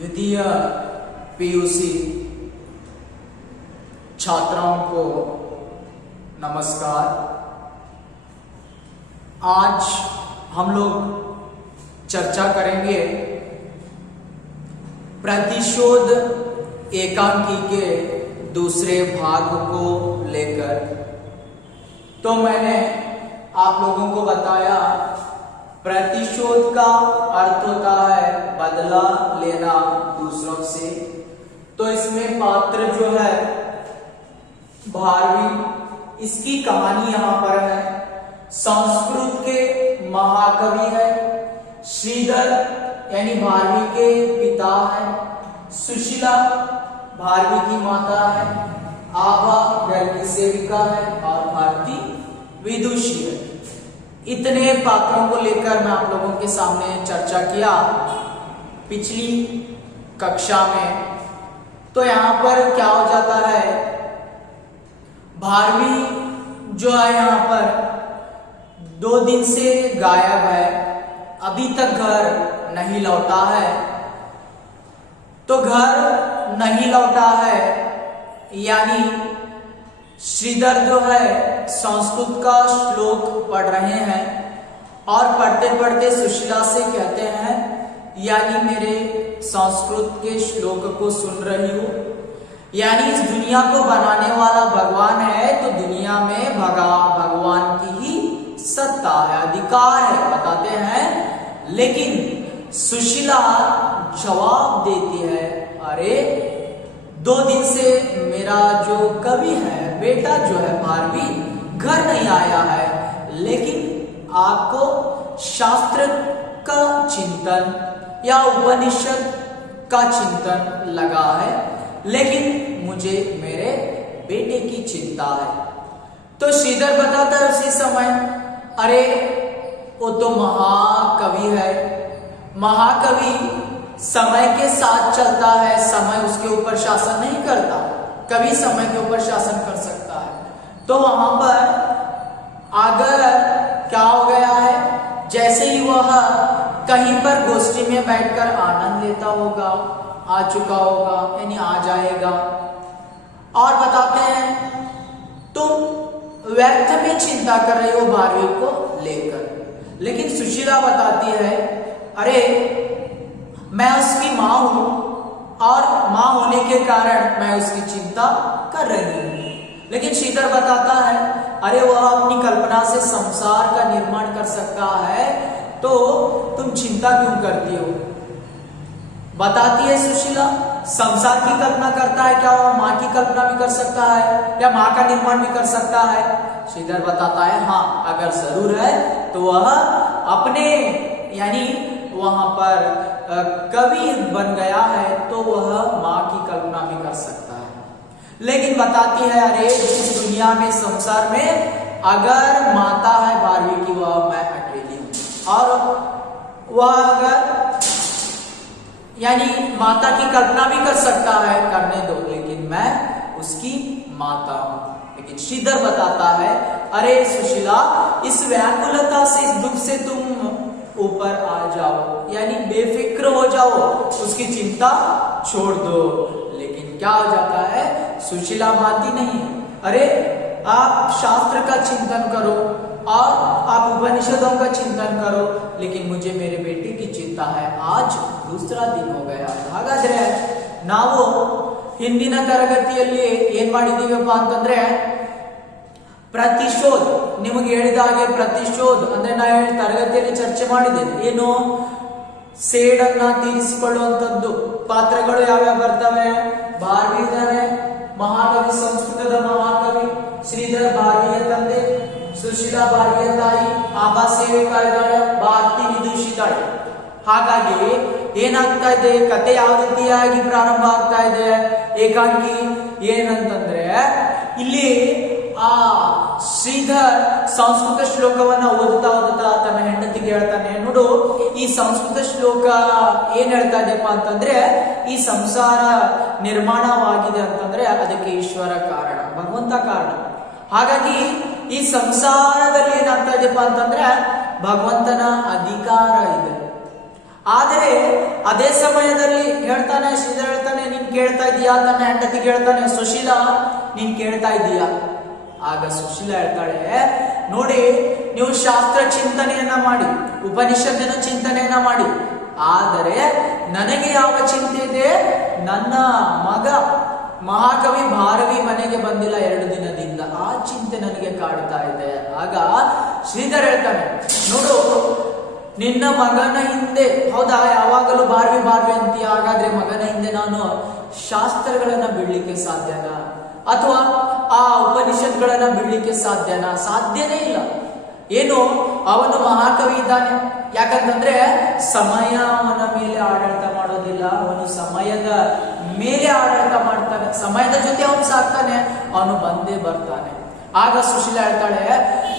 द्वितीय पीयूसी छात्राओं को नमस्कार। आज हम लोग चर्चा करेंगे प्रतिशोध एकांकी के दूसरे भाग को लेकर। तो मैंने आप लोगों को बताया प्रतिशोध का अर्थ होता है बदला लेना दूसरों से। तो इसमें पात्र जो है भारवी, इसकी कहानी यहां पर है। संस्कृत के महाकवि है श्रीधर, यानी भारवी के पिता है। सुशीला भारवी की माता है। आभा घर की सेविका है और भारती विदुषी है। इतने पात्रों को लेकर मैं आप लोगों के सामने चर्चा किया पिछली कक्षा में। तो यहां पर क्या हो जाता है, भारवी जो है यहां पर 2 दिन से गायब है, अभी तक घर नहीं लौटा है। तो घर नहीं लौटा है यानी श्रीधर जो है संस्कृत का श्लोक पढ़ रहे हैं और पढ़ते पढ़ते सुशीला से कहते हैं, यानी मेरे संस्कृत के श्लोक को सुन रही हो, यानी इस दुनिया को बनाने वाला भगवान है, तो दुनिया में भगवान की ही सत्ता है, अधिकार है, बताते हैं। लेकिन सुशीला जवाब देती है, अरे 2 दिन से मेरा जो कवि है, बेटा जो है भारवी, घर नहीं आया है, लेकिन आपको शास्त्र का चिंतन या उपनिषद का चिंतन लगा है, लेकिन मुझे मेरे बेटे की चिंता है। तो श्रीधर बताता है उसी समय, अरे वो तो महाकवि है, महाकवि समय के साथ चलता है, समय उसके ऊपर शासन नहीं करता, कभी समय के ऊपर शासन कर सकता है। तो वहां पर अगर क्या हो गया है, जैसे ही वह कहीं पर गोष्ठी में बैठकर आनंद लेता होगा, आ चुका होगा, यानी आ जाएगा, और बताते हैं तुम व्यर्थ में चिंता कर रहे हो भारवी को लेकर। लेकिन सुशीला बताती है, अरे मैं उसकी माँ हूं और माँ होने के कारण मैं उसकी चिंता कर रही हूं। लेकिन श्रीधर बताता है, अरे वह अपनी कल्पना से संसार का निर्माण कर सकता है, तो तुम चिंता क्यों करती हो। बताती है सुशीला, संसार की कल्पना करता है, क्या वह माँ की कल्पना भी कर सकता है या माँ का निर्माण भी कर सकता है। श्रीधर बताता है, हाँ अगर जरूर है तो वह अपने यानी वहां पर कवि बन गया है, तो वह माँ की कल्पना भी कर सकता है। लेकिन बताती है, अरे इस दुनिया में संसार में अगर माता है भारवी की, वह मैं अकेली हूं, और वह अगर यानी माता की कल्पना भी कर सकता है, करने दो, लेकिन मैं उसकी माता हूं। लेकिन श्रीधर बताता है, अरे सुशीला इस व्याकुलता से, इस दुख से तुम ऊपर आ जाओ, यानी बेफिक्र हो जाओ, उसकी चिंता छोड़ दो। लेकिन क्या हो जाता है, सुशीला मानती नहीं। अरे आप शास्त्र का चिंतन करो और आप उपनिषदों का चिंतन करो, लेकिन मुझे मेरे बेटे की चिंता है। आज दूसरा दिन हो गया, ಹಾಗಾದ್ರೆ ನಾವು ಹಿಂದಿನ ತರಗತಿಯಲ್ಲಿ ಏನ್ ಮಾಡಿದೀವಪ್ಪ ಅಂತಂದ್ರೆ ಪ್ರತಿಶೋಧ, ನಿಮಗೆ ಹೇಳಿದ ಹಾಗೆ ಪ್ರತಿಶೋಧ ಅಂದ್ರೆ ನಾ ತರಗತಿಯಲ್ಲಿ ಚರ್ಚೆ ಮಾಡಿದ್ದೇನೆ, ಏನು ಸೇಡನ್ನ ತೀರಿಸಿಕೊಳ್ಳುವಂತದ್ದು ಪಾತ್ರಗಳು ಯಾವ್ಯಾವ ಬರ್ತವೆ. ಭಾರವಿ ಇದ್ದಾರೆ, ಮಹಾಕವಿ, ಸಂಸ್ಕೃತದ ಮಹಾಕವಿ ಶ್ರೀಧರ್ ಭಾರವಿಯ ತಂದೆ, ಸುಶೀಲಾ ಭಾರವಿಯ ತಾಯಿ, ಆಭಾ ಸೇವಿಕ ಇದ್ದಾಳೆ, ಭಾರತಿ ವಿದುಷಿ ಇದ್ದಾಳೆ. ಹಾಗಾಗಿ ಏನಾಗ್ತಾ ಇದೆ, ಕತೆ ಯಾವ ರೀತಿಯಾಗಿ ಪ್ರಾರಂಭ ಆಗ್ತಾ ಇದೆ, ಏಕಾಂಗಿ ಏನಂತಂದ್ರೆ ಇಲ್ಲಿ ಆ ಶ್ರೀಧರ್ ಸಂಸ್ಕೃತ ಶ್ಲೋಕವನ್ನ ಓದುತ್ತಾ ತನ್ನ ಹೆಂಡತಿಗೆ ಹೇಳ್ತಾನೆ, ನೋಡು ಈ ಸಂಸ್ಕೃತ ಶ್ಲೋಕ ಏನ್ ಹೇಳ್ತಾ ಇದೆಯಪ್ಪ ಅಂತಂದ್ರೆ, ಈ ಸಂಸಾರ ನಿರ್ಮಾಣವಾಗಿದೆ ಅಂತಂದ್ರೆ ಅದಕ್ಕೆ ಈಶ್ವರ ಕಾರಣ, ಭಗವಂತ ಕಾರಣ. ಹಾಗಾಗಿ ಈ ಸಂಸಾರದಲ್ಲಿ ಏನಾಗ್ತಾ ಇದೆಯಪ್ಪ ಅಂತಂದ್ರೆ ಭಗವಂತನ ಅಧಿಕಾರ ಇದೆ. ಆದರೆ ಅದೇ ಸಮಯದಲ್ಲಿ ಹೇಳ್ತಾನೆ, ಶ್ರೀಧರ್ ಹೇಳ್ತಾನೆ, ನೀನ್ ಕೇಳ್ತಾ ಇದೀಯಾ? ತನ್ನ ಹೆಂಡತಿಗೆ ಹೇಳ್ತಾನೆ, ಸುಶೀಲಾ ನೀನ್ ಕೇಳ್ತಾ ಇದೀಯಾ? ಆಗ ಸುಶೀಲಾ ಹೇಳ್ತಾಳೆ, ನೋಡಿ ನೀವು ಶಾಸ್ತ್ರ ಚಿಂತನೆಯನ್ನ ಮಾಡಿ, ಉಪನಿಷತ್ತಿನ ಚಿಂತನೆಯನ್ನ ಮಾಡಿ, ಆದರೆ ನನಗೆ ಯಾವ ಚಿಂತೆ ಇದೆ? ನನ್ನ ಮಗ ಮಹಾಕವಿ ಭಾರವಿ ಮನೆಗೆ ಬಂದಿಲ್ಲ 2 ದಿನದಿಂದ, ಆ ಚಿಂತೆ ನನಗೆ ಕಾಡ್ತಾ ಇದೆ. ಆಗ ಶ್ರೀಧರ್ ಹೇಳ್ತಾನೆ, ನೋಡು ನಿನ್ನ ಮಗನ ಹಿಂದೆ, ಹೌದಾ ಯಾವಾಗಲೂ ಭಾರವಿ ಭಾರವಿ ಅಂತೀಯ, ಹಾಗಾದ್ರೆ ಮಗನ ಹಿಂದೆ ನಾನು ಶಾಸ್ತ್ರಗಳನ್ನ ಬಿಡ್ಲಿಕ್ಕೆ ಸಾಧ್ಯನಾ? ಅಥವಾ ಆ ಉಪನಿಷತ್ಗಳನ್ನ ಬಿಡ್ಲಿಕ್ಕೆ ಸಾಧ್ಯನಾ? ಸಾಧ್ಯನೇ ಇಲ್ಲ. ಏನು, ಅವನು ಮಹಾಕವಿ ಇದ್ದಾನೆ, ಯಾಕಂತಂದ್ರೆ ಸಮಯ ಅವನ ಮೇಲೆ ಆಡಳಿತ ಮಾಡೋದಿಲ್ಲ, ಅವನು ಸಮಯದ ಮೇಲೆ ಆಡಳಿತ ಮಾಡ್ತಾನೆ, ಸಮಯದ ಜೊತೆ ಅವನು ಸಾಕ್ತಾನೆ, ಅವನು ಬಂದೇ ಬರ್ತಾನೆ. ಆಗ ಸುಶೀಲಾ ಹೇಳ್ತಾಳೆ,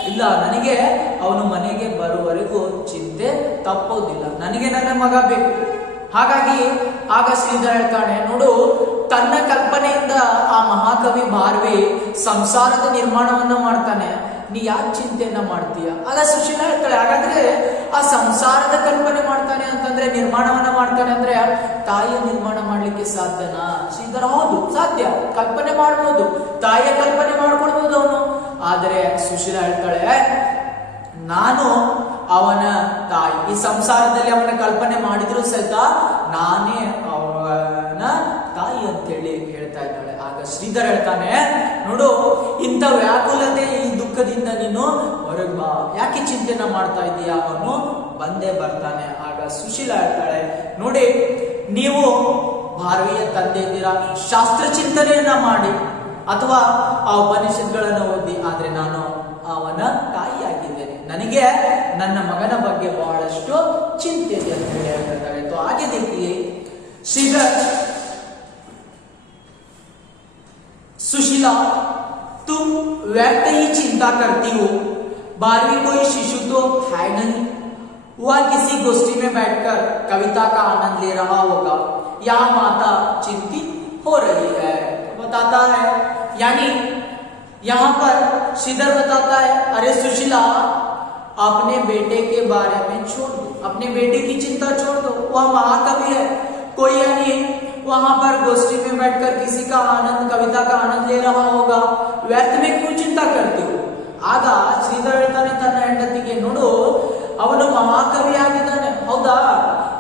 ಇಲ್ಲ ನನಗೆ ಅವನು ಮನೆಗೆ ಬರುವವರೆಗೂ ಚಿಂತೆ ತಪ್ಪೋದಿಲ್ಲ, ನನಗೆ ನನ್ನ ಮಗ ಬೇಕು. ಹಾಗಾಗಿ ಆಗ ಶ್ರೀಧರ್ ಹೇಳ್ತಾನೆ, ನೋಡು ತನ್ನ ಕಲ್ಪನೆಯಿಂದ ಆ ಮಹಾಕವಿ ಭಾರವಿ ಸಂಸಾರದ ನಿರ್ಮಾಣವನ್ನ ಮಾಡ್ತಾನೆ, ನೀ ಯಾಕೆ ಚಿಂತೆಯನ್ನ ಮಾಡ್ತೀಯ? ಆಗ ಸುಶೀಲಾ ಹೇಳ್ತಾಳೆ, ಹಾಗಾದ್ರೆ ಆ ಸಂಸಾರದ ಕಲ್ಪನೆ ಮಾಡ್ತಾನೆ ಅಂತಂದ್ರೆ, ನಿರ್ಮಾಣವನ್ನ ಮಾಡ್ತಾನೆ ಅಂದ್ರೆ ತಾಯಿಯ ನಿರ್ಮಾಣ ಮಾಡ್ಲಿಕ್ಕೆ ಸಾಧ್ಯನಾ? ಶ್ರೀಧರ, ಹೌದು ಸಾಧ್ಯ, ಕಲ್ಪನೆ ಮಾಡ್ಬೋದು, ತಾಯಿಯ ಕಲ್ಪನೆ ಮಾಡ್ಕೊಳ್ಬಹುದು ಅವನು. ಆದರೆ ಸುಶೀಲಾ ಹೇಳ್ತಾಳೆ, ನಾನು ಅವನ ತಾಯಿ, ಈ ಸಂಸಾರದಲ್ಲಿ ಅವನ ಕಲ್ಪನೆ ಮಾಡಿದ್ರು ಸಹಿತ ನಾನೇ ಅವನ ತಾಯಿ ಅಂತೇಳಿ ಹೇಳ್ತಾ ಇದ್ದಾಳೆ. ಆಗ ಶ್ರೀಧರ್ ಹೇಳ್ತಾನೆ, ನೋಡು ಇಂಥ ವ್ಯಾಕುಲತೆ, ಈ ದುಃಖದಿಂದ ನೀನು ಹೊರಗೆ ಬಾ, ಯಾಕೆ ಚಿಂತೆನ ಮಾಡ್ತಾ ಇದೀಯಾ? ಅವನು ಬಂದೇ ಬರ್ತಾನೆ. ಆಗ ಸುಶೀಲಾ ಹೇಳ್ತಾಳೆ, ನೋಡಿ ನೀವು ಭಾರವಿಯ ತಂದೆ ಇದ್ದೀರಾ, ಶಾಸ್ತ್ರ ಚಿಂತನೆಯನ್ನ ಮಾಡಿ ಅಥವಾ ಆ ಉಪನಿಷತ್ಗಳನ್ನು ಓದಿ, ಆದ್ರೆ ನಾನು ಅವನ ತಾಯಿಯಾಗಿದ್ದೇನೆ, ನನಗೆ ನನ್ನ ಮಗನ ಬಗ್ಗೆ ಬಹಳಷ್ಟು ಚಿಂತೆ ಇದೆ ಅಂತ ಹೇಳ್ತಾರೆ. तो आगे देखिए, श्रीधर, सुशीला तुम व्यक्त ही चिंता करती हो, 12वीं कोई शिशु तो है नहीं, वह किसी गोष्ठी में बैठकर कविता का आनंद ले रहा होगा, यहाँ माता चिंतित हो रही है। बताता है, यानी यहाँ पर श्रीधर बताता है, अरे सुशीला अपने बेटे के बारे में छोड़ दो, अपने बेटे की चिंता छोड़ दो, वह महाकवि है, कोई यानी वहां पर गोष्ठी में बैठकर किसी का आनंद, कविता का आनंद ले रहा होगा, व्यर्थ में क्यों चिंता करते हो? ಆಗ ಶ್ರೀಧರ್ ಹೇಳ್ತಾನೆ ತನ್ನ ಹೆಂಡತಿಗೆ, ನೋಡು ಅವನು ಮಹಾಕವಿ ಆಗಿದ್ದಾನೆ, ಹೌದಾ,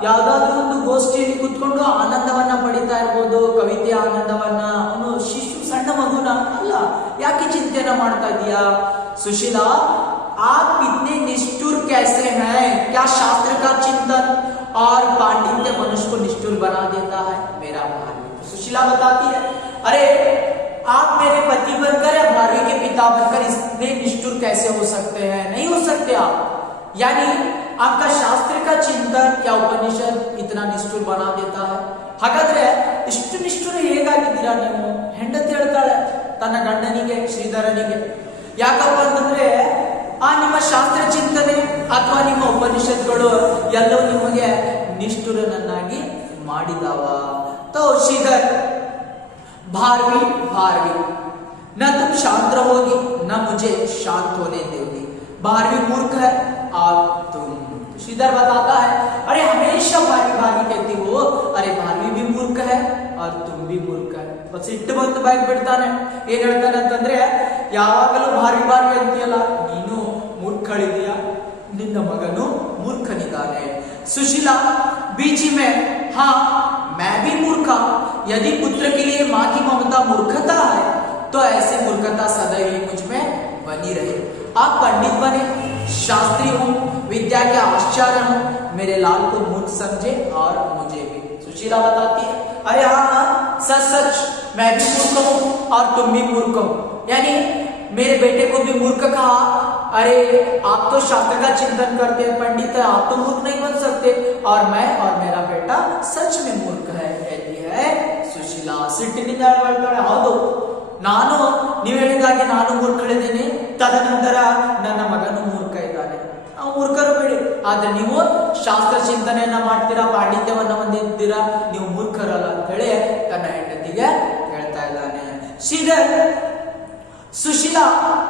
ಯಾವ್ದಾದ್ರೂ ಒಂದು ಗೋಷ್ಠಿಯಲ್ಲಿ ಕುತ್ಕೊಂಡು ಆನಂದವನ್ನ ಪಡಿತಾ ಇರ್ಬೋದು, ಕವಿತೆಯ ಆನಂದವನ್ನ, ಅವನು ಶಿಶು, ಸಣ್ಣ ಮಗುನ ಅಲ್ಲ, ಯಾಕೆ ಚಿಂತೆನ ಮಾಡ್ತಾ ಇದೀಯಾ? सुशीला आप इतने निष्ठुर कैसे हैं? क्या शास्त्र का चिंतन और पांडित्य मनुष्य को निष्ठुर बना देता है? मेरा भाई सुशीला बताती है, अरे आप मेरे पति बनकर या भार्गवी के पिता बनकर इतने निष्ठुर कैसे हो सकते हैं? नहीं हो सकते आप, यानी आपका शास्त्र का चिंतन या उपनिषद इतना निष्ठुर बना देता है. ಹಾಗಾದ್ರೆ ಇಷ್ಟು ನಿಷ್ಠುರ ಹೇಗಾಗಿದ್ದೀರಾ ನೀವು? ಹೆಂಡತಿ ಹೇಳ್ತಾಳೆ ತನ್ನ ಗಂಡನಿಗೆ, ಶ್ರೀಧರನಿಗೆ, ಯಾಕಪ್ಪ ಅಂತಂದ್ರೆ ಆ ನಿಮ್ಮ ಶಾಸ್ತ್ರ ಚಿಂತನೆ ಅಥವಾ ನಿಮ್ಮ ಉಪನಿಷತ್ಗಳು ಎಲ್ಲವೂ ನಿಮಗೆ ನಿಷ್ಠುರನನ್ನಾಗಿ ಮಾಡಿದಾವ. तो श्रीधर भारवी भारवी न तुम शांत रहोगी न मुझे शांत होने दोगी, भारवी मूर्ख है और तुम, श्रीधर बताता है, अरे हमेशा भारवी भारवी कहती हो, अरे भारवी भी मूर्ख है और तुम भी मूर्ख है. ಸಿಟ್ಟು ಬಂತು ಬಾಯಿಗೆ ಬಿಡ್ತಾನೆ. ಏನ್ ಹೇಳ್ತಾನೆ ಅಂತಂದ್ರೆ, ಯಾವಾಗಲೂ ಭಾರಿ ಭಾರಿ ಅಂತೀಯಲ್ಲ, ನೀನು ಮೂರ್ಖಳಿದೀಯ, ನಿನ್ನ ಮಗನು ಮೂರ್ಖನಿದ್ದಾನೆ. सुशीला बीच में, हाँ मैं भी मूर्खा, यदि पुत्र के लिए माँ की ममता मूर्खता है तो ऐसी मूर्खता सदैव ही मुझ में बनी रहे. आप पंडित बने, शास्त्री हो, विद्या के आचार्य हो, मेरे लाल को मूर्ख समझे और मुझे भी. सुशीला बताती है, अरे हाँ सच सच मैं भी मूर्ख हूँ और तुम भी मूर्ख हो, यानी मेरे बेटे को भी मूर्ख कहा. अरे आप तो शास्त्र का चिंतन करते हैं, पंडित है, आप तो मूर्ख नहीं बन सकते, और मैं और मेरा बेटा सच में मूर्ख है, कहती है सुशीला. ಸಿಟ್ಟಿನಿಂದ ಹೇಳ್ತಾಳೆ, ಹೌದು ನಾನು ನೀವು ಹೇಳಿದಾಗೆ ನಾನು ಮೂರ್ಖಳಿದ್ದೇನೆ, ತದನಂತರ ನನ್ನ ಮಗನು ಮೂರ್ಖ ಇದ್ದಾನೆ, ಮೂರ್ಖರು ಬೇಡಿ, ಆದ್ರೆ ನೀವು ಶಾಸ್ತ್ರ ಚಿಂತನೆಯನ್ನ ಮಾಡ್ತೀರಾ, ಪಾಂಡಿತ್ಯವನ್ನ ಹೊಂದಿದ್ದೀರಾ, ನೀವು ಮೂರ್ಖರಲ್ಲ ಅಂತ ಹೇಳಿ ತನ್ನ ಹೆಂಡತಿಗೆ ಹೇಳ್ತಾ ಇದ್ದಾನೆ. ಶ್ರೀಧರ್, सुशीला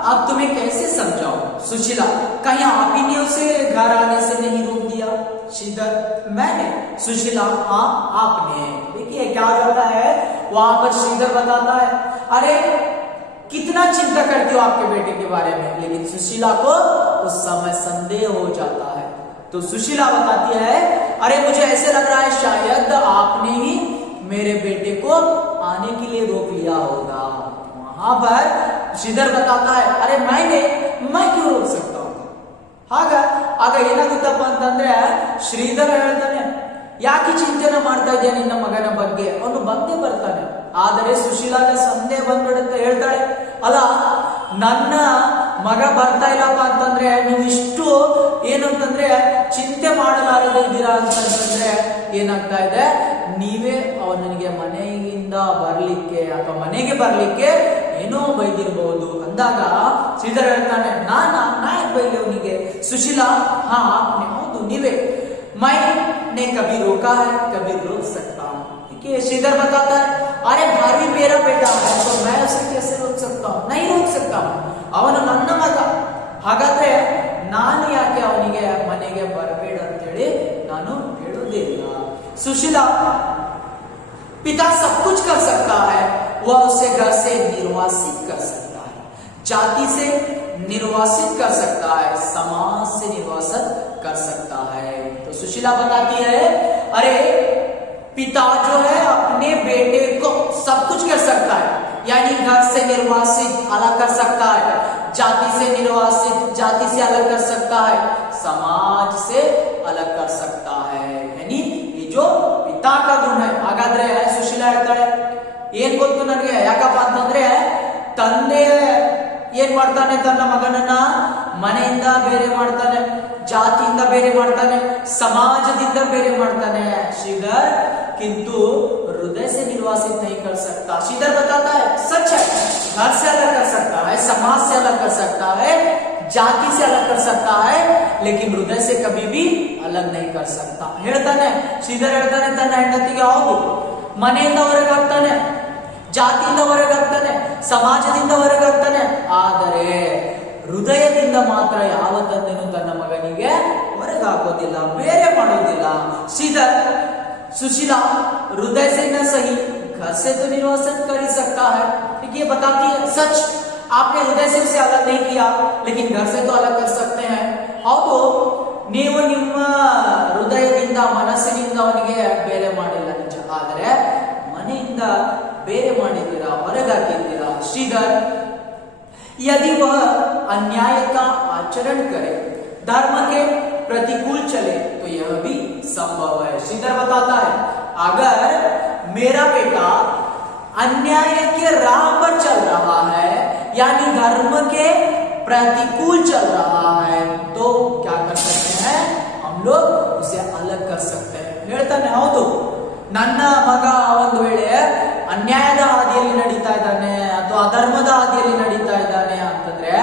अब तुम्हें कैसे समझाओ? सुशीला, कहीं आप ही ने उसे घर आने से नहीं रोक दिया? श्रीधर मैंने, सुशीला हाँ आपने। देखिए क्या हो जाता है, वहां पर श्रीधर बताता है अरे कितना चिंता करती हो आपके बेटे के बारे में, लेकिन सुशीला को उस समय संदेह हो जाता है। तो सुशीला बताती है अरे मुझे ऐसे लग रहा है शायद आपने ही मेरे बेटे को आने के लिए रोक लिया होगा। वहां पर श्रीधर बताता है अरे मैं क्यों रोक सकता हूँ। ಆಗ ಏನಾಗುತ್ತಪ್ಪ ಅಂತಂದ್ರೆ ಶ್ರೀಧರ್ ಹೇಳ್ತಾನೆ ಯಾಕೆ ಚಿಂತನೆ ಮಾಡ್ತಾ ಇದೆಯಾ ನಿನ್ನ ಮಗನ ಬಗ್ಗೆ, ಅವನು ಬಂದೇ ಬರ್ತಾನೆ. ಆದರೆ ಸುಶೀಲಾಗ ಸಂದೇಹ ಬಂದ್ಬಿಡುತ್ತೆ, ಹೇಳ್ತಾಳೆ ಅಲ್ಲ ನನ್ನ ಮಗ ಬರ್ತಾ ಇಲ್ಲಪ್ಪ ಅಂತಂದ್ರೆ ನೀವು ಇಷ್ಟು ಏನಂತಂದ್ರೆ ಚಿಂತೆ ಮಾಡಲಾರದೆ ಇದ್ದೀರಾ ಅಂತಂದ್ರೆ ಏನಾಗ್ತಾ ಇದೆ, ನೀವೇ ಅವನಿಗೆ ಮನೆಯಿಂದ ಬರ್ಲಿಕ್ಕೆ ಅಥವಾ ಮನೆಗೆ ಬರ್ಲಿಕ್ಕೆ ಏನೋ ಬೈದಿರಬಹುದು ಅಂದಾಗ ಶ್ರೀಧರ್ ಹೇಳ್ತಾನೆ ನಾ ಬೈಲಿ ಅವನಿಗೆ. ಸುಶೀಲಾ ಹಾ आपने, ಹೌದು ನೀವೇ. मैंने कभी रोका है कभी रोक सकता हूँ. श्रीधर बताता है अरे भाभी मेरा बेटा है तो मैं उसे कैसे रोक सकता हूँ, नहीं रोक सकता हूँ, ಅವನು ನನ್ನ ಮಗ, ಹಾಗಾದ್ರೆ ನಾನು ಯಾಕೆ ಅವನಿಗೆ ಮನೆಗೆ ಬರಬೇಡ ಅಂತೇಳಿ ನಾನು ಹೇಳುವುದಿಲ್ಲ. सुशीला पिता सब कुछ कर सकता है, वह उसे घर से निर्वासित कर सकता है, जाति से निर्वासित कर सकता है, समाज से निर्वासित कर सकता है. तो सुशीला बताती है अरे पिता जो है अपने बेटे को सब कुछ कर सकता है, यानी घर से निर्वासित अलग कर सकता है, जाति से निर्वासित जाति से अलग कर सकता है, समाज से अलग कर सकता है, यानी ये जो पिता का गुण है. ಹಾಗಾದ್ರೆ ಸುಶೀಲಾ ಹೇಳ್ತಾಳೆ ಏನ್ ಗೊತ್ತು ನನಗೆ, ಯಾಕಪ್ಪ ಅಂತಂದ್ರೆ ತಂದೆ ಏನ್ ಮಾಡ್ತಾನೆ, ತನ್ನ ಮಗನನ್ನ ಮನೆಯಿಂದ ಬೇರೆ ಮಾಡ್ತಾನೆ, ಜಾತಿಯಿಂದ ಬೇರೆ ಮಾಡ್ತಾನೆ, ಸಮಾಜದಿಂದ ಬೇರೆ ಮಾಡ್ತಾನೆ. श्रीधर किंतु हृदय से निर्वासित नहीं कर सकता. श्रीधर बताता है सच है, घर से अलग कर सकता है, समाज से अलग कर सकता है, जाति से अलग कर सकता है, लेकिन हृदय से कभी भी अलग नहीं कर सकता. ಹೇಳ್ತಾನೆ ಶ್ರೀಧರ್ ಹೇಳ್ತಾನೆ ತನ್ನ ಹೆಂಡತಿಗೆ ಹೌದು ಮನೆಯಿಂದ ಹೊರಗೆ ಹಾಕ್ತಾನೆ, ಜಾತಿಯಿಂದ ಹೊರಗೆ ಹಾಕ್ತಾನೆ, ಸಮಾಜದಿಂದ ಹೊರಗೆ ಹಾಕ್ತಾನೆ, ಆದರೆ ಹೃದಯದಿಂದ ಮಾತ್ರ ಯಾವ ತಂದೆನೂ ತನ್ನ ಮಗನಿಗೆ ಹೊರಗೆ ಹಾಕೋದಿಲ್ಲ, ಬೇರೆ ಮಾಡೋದಿಲ್ಲ. श्रीधर सुशीला हृदय से न सही घर से तो निर्वासन कर ही सकता है. ये बताती है सच, आपने हृदय से उसे अलग नहीं किया लेकिन घर से तो अलग कर सकते हैं. ಹೌದು ನೀವು ನಿಮ್ಮ ಹೃದಯದಿಂದ ಮನಸ್ಸಿನಿಂದ ಅವನಿಗೆ ಬೇರೆ ಮಾಡಿಲ್ಲ ನಿಜ, ಆದರೆ ಮನೆಯಿಂದ ಬೇರೆ ಮಾಡಿದ್ದೀರಾ, ಹೊರಗಾಕಿದ್ದೀರಾ. श्रीधर यदि वह अन्याय का आचरण करे, धर्म के प्रतिकूल चले तो यह भी संभव है. श्रीधर बताता है अगर मेरा बेटा अन्याय के राह पर चल रहा है यानी धर्म के प्रतिकूल चल रहा है तो क्या कर सकते हैं, हम लोग उसे अलग कर सकते हैं. ಹೇಳ್ತಾನೆ ಹೌದು ನನ್ನ ಮಗ ಒಂದು ವೇಳೆ ಅನ್ಯಾಯದ ಹಾದಿಯಲ್ಲಿ ನಡೀತಾ ಇದ್ದಾನೆ ಅಥವಾ ಅಧರ್ಮದ ಹಾದಿಯಲ್ಲಿ ನಡೀತಾ ಇದ್ದಾನೆ ಅಂತಂದ್ರೆ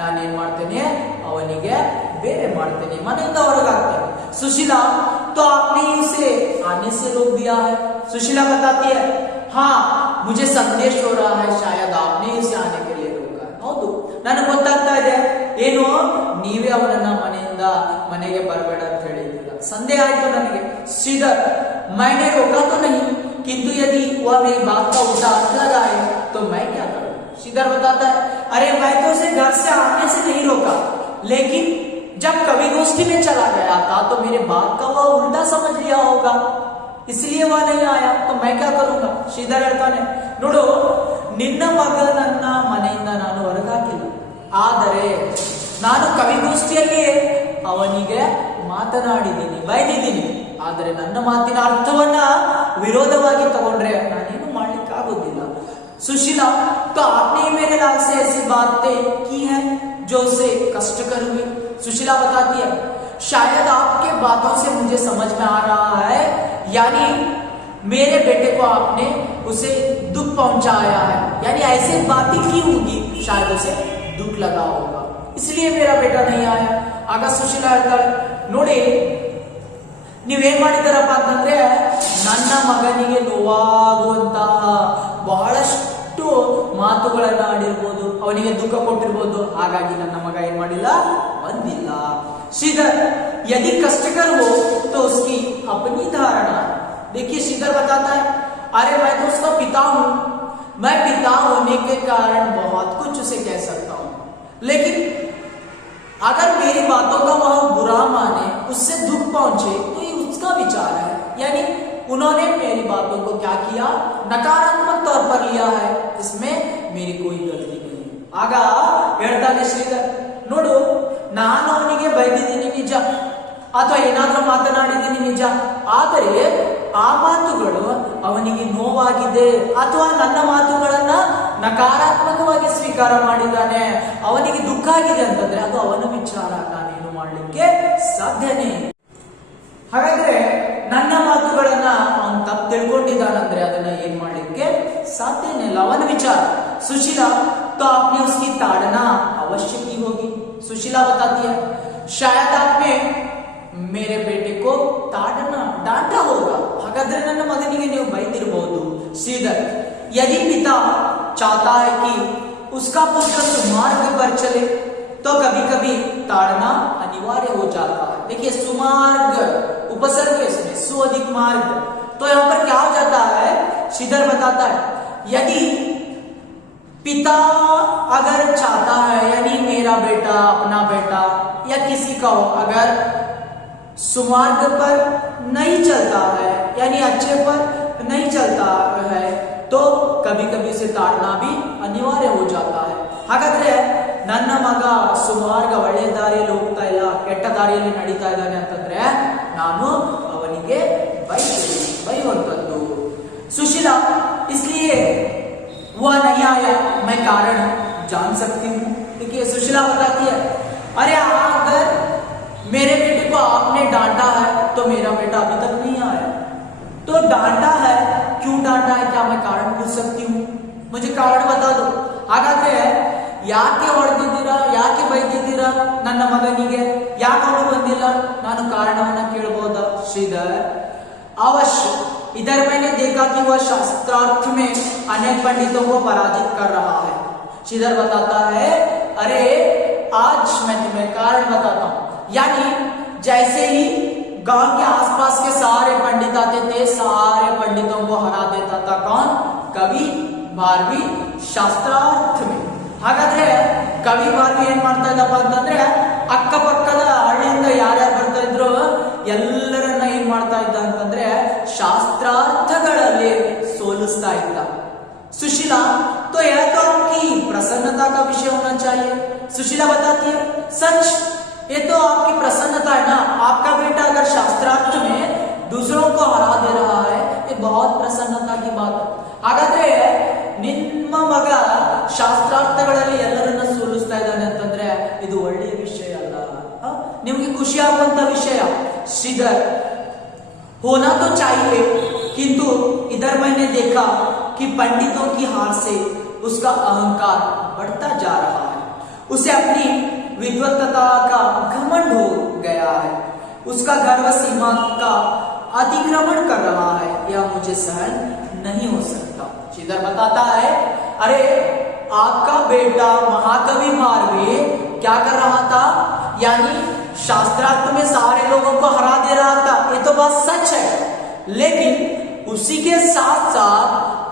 ನಾನೇನ್ ಮಾಡ್ತೇನೆ, ಅವನಿಗೆ ಬೇರೆ ಮಾಡ್ತೇನೆ, ಮನೆಯಿಂದ ಹೊರಗಾಗ್ತೇನೆ. सुशीला तो आपने उसे आने से रोक दिया है. सुशीला बताती है हाँ मुझे संदेश हो रहा है शायद आपने उसे आने के लिए रोका. ಹೌದು ನನಗೆ ಗೊತ್ತಾಗ್ತಾ ಇದೆ ಏನು ನೀವೇ ಅವನನ್ನ ಮನೆಯಿಂದ ಮನೆಗೆ ಬರಬೇಡ ಅಂತ ಹೇಳಿದ್ದಿಲ್ಲ, ಸಂದೇಹ ಆಯ್ತು ನನಗೆ. श्रीधर मैंने रोका तो नहीं किंतु यदि वह मेरी बात का उल्टा अर्थ लगाए तो मैं क्या करूं. श्रीधर बताता है अरे मैं तो उसे घर से आने से नहीं रोका, लेकिन जब कवि गोष्ठी में चला गया था तो मेरे बात का वह उल्टा समझ लिया होगा, इसलिए वह नहीं आया तो मैं क्या करूंगा. श्रीधर ಹೇಳ್ತಾನೆ ನೋಡು ನಿನ್ನ ಮಗನನ್ನ ಮನೆಯಿಂದ ನಾನು ಹೊರಗಾಕಿಲ್ಲ, ಆದರೆ ನಾನು ಕವಿಗೋಷ್ಠಿಯಲ್ಲಿ ಅವನಿಗೆ ಮಾತನಾಡಿದ್ದೀನಿ, ಬೈದಿದ್ದೀನಿ, ಆದರೆ ನನ್ನ ಮಾತಿನ ಅರ್ಥವನ್ನ ವಿರೋಧವಾಗಿ ತಗೊಂಡ್ರೆ ನಾನೇನು ಮಾಡ್ಲಿಕ್ಕೆ ಆಗೋದಿಲ್ಲ. सुशीला तो आपने मेरे लाल से ऐसी बातें की है जो उसे कष्ट कर हुई. सुशीला बताती है शायद आपके बातों से मुझे समझ में आ रहा है यानी मेरे बेटे को आपने उसे दुख पहुंचाया है, यानी ऐसी बातें की होगी शायद उसे दुख लगा होगा, इसलिए मेरा बेटा नहीं आया. ಆಗ ಸುಶೀಲಾ ಹೇಳ್ತಾಳೆ ನೋಡಿ ನೀವೇನ್ ಮಾಡಿದಾರಪ್ಪ ಅಂತಂದ್ರೆ ನನ್ನ ಮಗನಿಗೆ ನೋವಾಗುವಂತಹ ಬಹಳಷ್ಟು ಮಾತುಗಳನ್ನ ಆಡಿರ್ಬೋದು, ಅವನಿಗೆ ದುಃಖ ಕೊಟ್ಟಿರ್ಬೋದು, ಹಾಗಾಗಿ ನನ್ನ ಮಗ ಏನ್ ಮಾಡಿಲ್ಲ, ಬಂದಿಲ್ಲ. श्रीधर यदि कष्टकर हो तो उसकी अपनी धारणा। देखिए श्रीधर बताता है, अरे मैं तो उसका पिता हूं, मैं पिता होने के कारण बहुत कुछ उसे कह सकता हूं, लेकिन अगर मेरी बातों का वह बुरा माने, उससे दुख पहुंचे, तो ये उसका विचार है। यानी उन्होंने मेरी बातों को क्या किया, नकारात्मक तौर पर लिया है, इसमें मेरी कोई गलती नहीं। ಆಗ ಹೇಳ್ತಾನೆ ಶ್ರೀಧರ್, ನೋಡು ನಾನು ಅವನಿಗೆ ಬೈದಿದ್ದೀನಿ ನಿಜ, ಅಥವಾ ಏನಾದ್ರೂ ಮಾತನಾಡಿದ್ದೀನಿ ನಿಜ, ಆದರೆ ಆ ಮಾತುಗಳು ಅವನಿಗೆ ನೋವಾಗಿದೆ ಅಥವಾ ನನ್ನ ಮಾತುಗಳನ್ನ ನಕಾರಾತ್ಮಕವಾಗಿ ಸ್ವೀಕಾರ ಮಾಡಿದ್ದಾನೆ, ಅವನಿಗೆ ದುಃಖ ಆಗಿದೆ ಅಂತಂದ್ರೆ ಅದು ಅವನ ವಿಚಾರ, ನಾನೇನು ಮಾಡ್ಲಿಕ್ಕೆ ಸಾಧ್ಯನೇ. ಹಾಗಾದ್ರೆ ನನ್ನ ಮಾತುಗಳನ್ನ ಅವನು ತಪ್ಪು ತಿಳ್ಕೊಂಡಿದ್ದಾನಂದ್ರೆ ಅದನ್ನ ಏನ್ ಮಾಡ್ಲಿಕ್ಕೆ साध्यನೇ ಇಲ್ಲ, ಅವನ विचार। सुशीला, तो आपने उसकी ताड़ना अवश्य की होगी। सुशीला बताती है, शायद आपने मेरे बेटे को ताड़ना डांटा होगा, हागाದ್ರೆ ನನ್ನ ಮಗನಿಗೆ ನೀವು ಬೈದಿರಬಹುದು। श्रीधर, यदि पिता चाहता है कि उसका पुत्र सुमार्ग पर चले तो कभी कभी ताड़ना अनिवार्य हो जाता है। देखिए सुमार्ग उपसर्ग इसमें, सु अधिक मार्ग, तो यहाँ पर क्या हो जाता है, श्रीधर बताता है, यदि पिता अगर चाहता है, यानी मेरा बेटा, अपना बेटा या किसी का हो, अगर सुमार्ग पर नहीं चलता है, यानी अच्छे पर नहीं चलता है, तो कभी कभी उसे ताड़ना भी अनिवार्य हो जाता है। ಹಾಗಾದ್ರೆ ನನ್ನ ಮಗ ಸುಮಾರ್ಗ ಒಳ್ಳೆ ದಾರಿಯಲ್ಲಿ ಹೋಗ್ತಾ ಇಲ್ಲ, ಕೆಟ್ಟ ದಾರಿಯಲ್ಲಿ ನಡೀತಾ ಇದ್ದಾನೆ ಅಂತಂದ್ರೆ ನಾನು ಅವನಿಗೆ ಬೈಯುವಂತದ್ದು। सुशीला, इसलिए वह नहीं आया, मैं कारण जान सकती हूँ। देखिए सुशीला बताती है, अरे अगर मेरे बेटे को आपने डांटा है तो मेरा बेटा अभी तक नहीं आया, तो डांटा है, क्यों डांटा है, क्या मैं कारण पूछ सकती हूँ, मुझे कारण बता दो। ಹಾಗಾದ್ರೆ ಯಾಕೆ ಹೊಡೆದಿದ್ದೀರಾ, ಯಾಕೆ ಬೈದಿದ್ದೀರಾ ನನ್ನ ಮಗನಿಗೆ, ಯಾಕೆ ಅವನು ಬಂದಿಲ್ಲ, ನಾನು ಕಾರಣವನ್ನ ಕೇಳಬಹುದಾ? श्रीधर, अवश्य, इधर मैंने देखा कि वह शास्त्रार्थ में अनेक पंडितों को पराजित कर रहा है। श्रीधर बताता है, अरे आज मैं तुम्हें कारण बताता हूं, यानी जैसे ही गांव के आसपास के सारे पंडित आते थे, सारे पंडितों को हरा देता था कौन, कवि भारवी शास्त्रार्थ में। ಹಾಗಾದ್ರೆ ಕವಿ ಭಾರ್ವಿ ಏನ್ ಮಾಡ್ತಾ ಇದ್ದಪ್ಪ ಅಂತಂದ್ರೆ ಅಕ್ಕಪಕ್ಕದ ಹಳ್ಳಿಯಿಂದ ಯಾರ್ಯಾರು ಬರ್ತಾ ಇದ್ರು ಎಲ್ಲರನ್ನ ಏನ್ ಮಾಡ್ತಾ ಇದ್ದ ಅಂತಂದ್ರೆ ಶಾಸ್ತ್ರಾರ್ಥಗಳಲ್ಲಿ ಸೋಲಿಸ್ತಾ ಇದ್ದ। सुशीला, तो यह तो आपकी प्रसन्नता का विषय होना चाहिए। सुशीला बताती है, सच, ये तो आपकी प्रसन्नता है ना, आपका बेटा अगर शास्त्रार्थ में दूसरों को हरा दे रहा है, ये बहुत प्रसन्नता की बात है। ಹಾಗಾದ್ರೆ ನಿಮ್ಮ ಮಗ ಶಾಸ್ತ್ರಾರ್ಥಗಳಲ್ಲಿ ಎಲ್ಲರನ್ನ ಸೋಲಿಸ್ತಾ ಇದ್ದಾನೆ ಅಂತಂದ್ರೆ ಇದು ಒಳ್ಳೆಯ ವಿಷಯ ಅಲ್ಲ, ನಿಮಗೆ ಖುಷಿ ಆಗುವಂತ ವಿಷಯ। श्रीधर, होना तो चाहिए, किंतु इधर मैंने देखा कि पंडितों की हार से उसका अहंकार बढ़ता जा रहा है, उसे अपनी विद्वत्ता का घमंड हो गया है, उसका गर्व सीमा का अतिक्रमण कर रहा है, यह मुझे सहन नहीं हो सकता। श्रीधर बताता है, अरे आपका बेटा महाकवि भारवी क्या कर रहा था, यानी शास्त्रार्थ में सारे लोगों को हरा दे रहा था, ये तो बात सच है, लेकिन उसी के साथ साथ